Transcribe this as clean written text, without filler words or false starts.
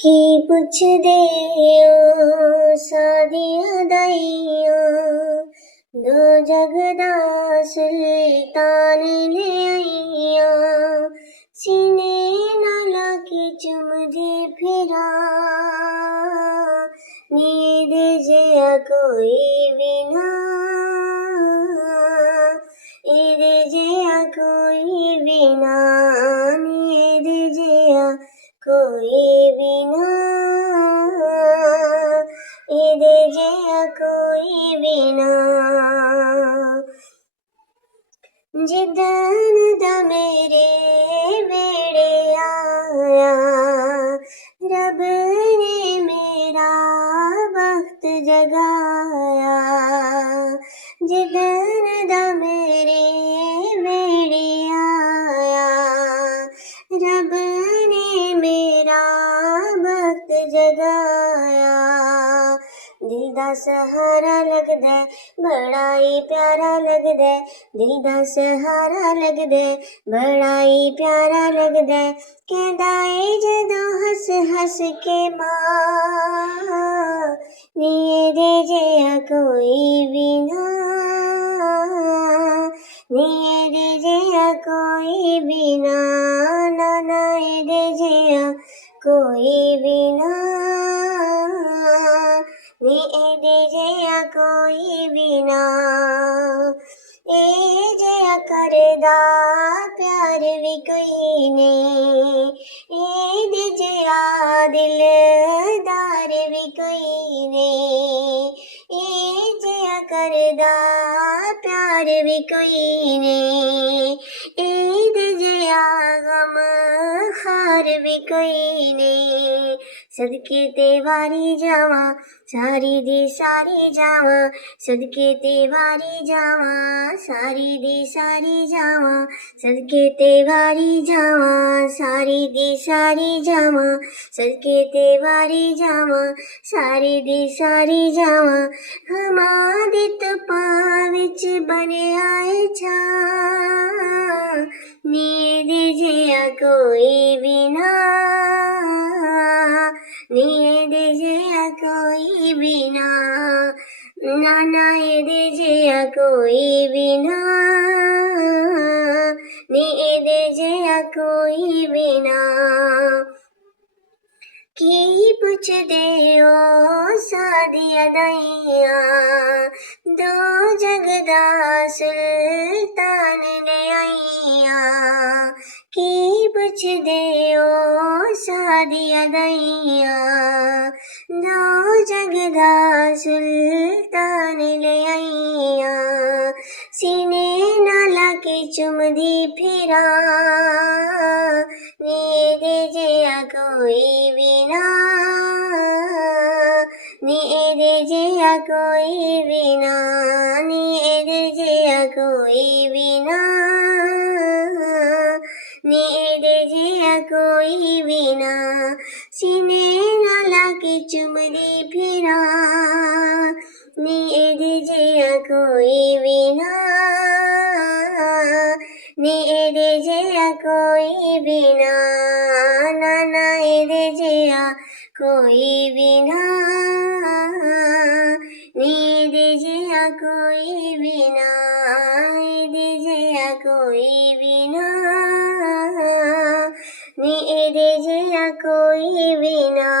की पुछ दे सादिया दाइया दो जगदा सुल्तान ले आइया सीने नाला की चुमदी फिरा नींद जया कोई बिना ईद जया कोई बिना नींद जया कोई बिना ईद जया कोई बिना जिदन दा मेरे बेड़े आया रब ने मेरा वक्त जगाया जिदन दा मेरे बेड़े आया रब ने मेरा वक्त जगाया दिल दा सहारा लगदा बड़ा ही प्यारा लगदा दिल दा सहारा लगदा बड़ा ही प्यारा लगदा कहंदा ए जदों हस हस के मां नी दे जिया कोई भी ना नी दे जिया कोई भी ना ना ना दे जिया कोई भी ना नी दे जिया कोई भी ना ए जया करदा प्यार भी कोई नहीं ए दे जया दिलदार भी कोई नहीं ए जया करदा प्यार भी कोई नहीं ए दे जया गम खार भी कोई नहीं सदके ते वारी जावा सारी दी सारी जावा सदके ते वारी जावा सारी दी सारी जावा सदके ते वारी जावा सारी दी सारी जावा सदके ते वारी जावा सारी दी सारी जावा हमादित पां विच बनिया ए छा नींद जिया कोई भी ना नींद जिया कोई भी ना ना नींद जिया कोई भी ना नींद जिया कोई भी ना की पुछ दे ओ सादिया दाइया दो जगदा सुल्तान ले आइया की पुछ दे ओ सादिया दाइया दो जगदा सुल्तान ले आइया सीने नाला के चुमदी फिरा नींद जिया कोई बिना नींद जिया कोई बिना नींद जिया कोई बिना नींद जिया कोई बिना सीने नाला की चुमदी फिरा नींद जिया कोई बिना नींद जिया कोई बिना ना नींद जिया कोई बिना नींद जिया कोई बिना नींद जिया कोई बिना नींद जिया कोई बिना।